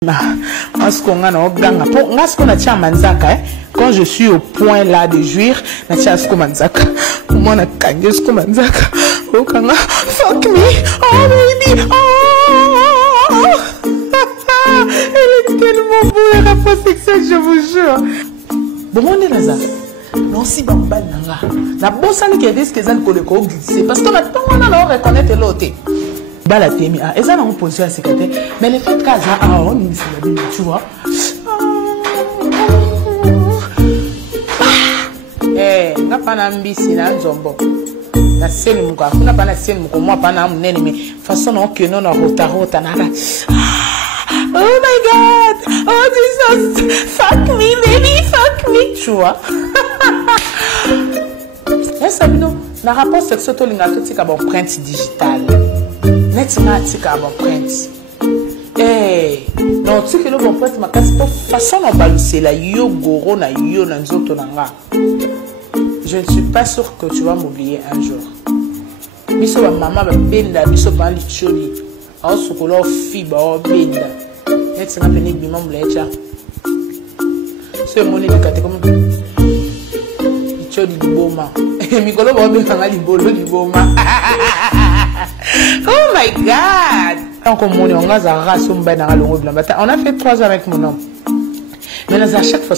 Quand je suis au point là de jouir, fuck me, oh baby, oh. Elle est tellement beau, elle a pas sexuelle, je vous jure. Bon, on est là, non, si bambal nanga. La bosse qui a dit que ça ne colle pas, parce qu'on a tant on a reconnaître l'autre. Bala temi, et ça n'a pas posé à sécurité, mais les faits cas, on y tu vois. Eh, n'a pas d'ambition, n'a zombo. La scène muka, kuna pas la scène muka, moi pas na munene, mais façon non que non rota nada. Oh my God, oh Jesus, fuck me baby, fuck me, tu vois. Eh Sabino, na rapport sexuel to linga to tika bon print digital. Net na tika bon print. Eh, non tika no bon print makasi to façon no baluser la yo goro na yo na nzoto nanga. Je ne suis pas sûr que tu vas m'oublier un jour. Biso ba mama ba benda biso ba licholi. Au sokolo fiba o benda. Net na peni bima mlecha. C'est mon éducateur comme licholi boma. Mikolo ba be kanga libolo liboma. Oh my God. Donc on a fait 3 ans avec mon homme. Mais à chaque fois,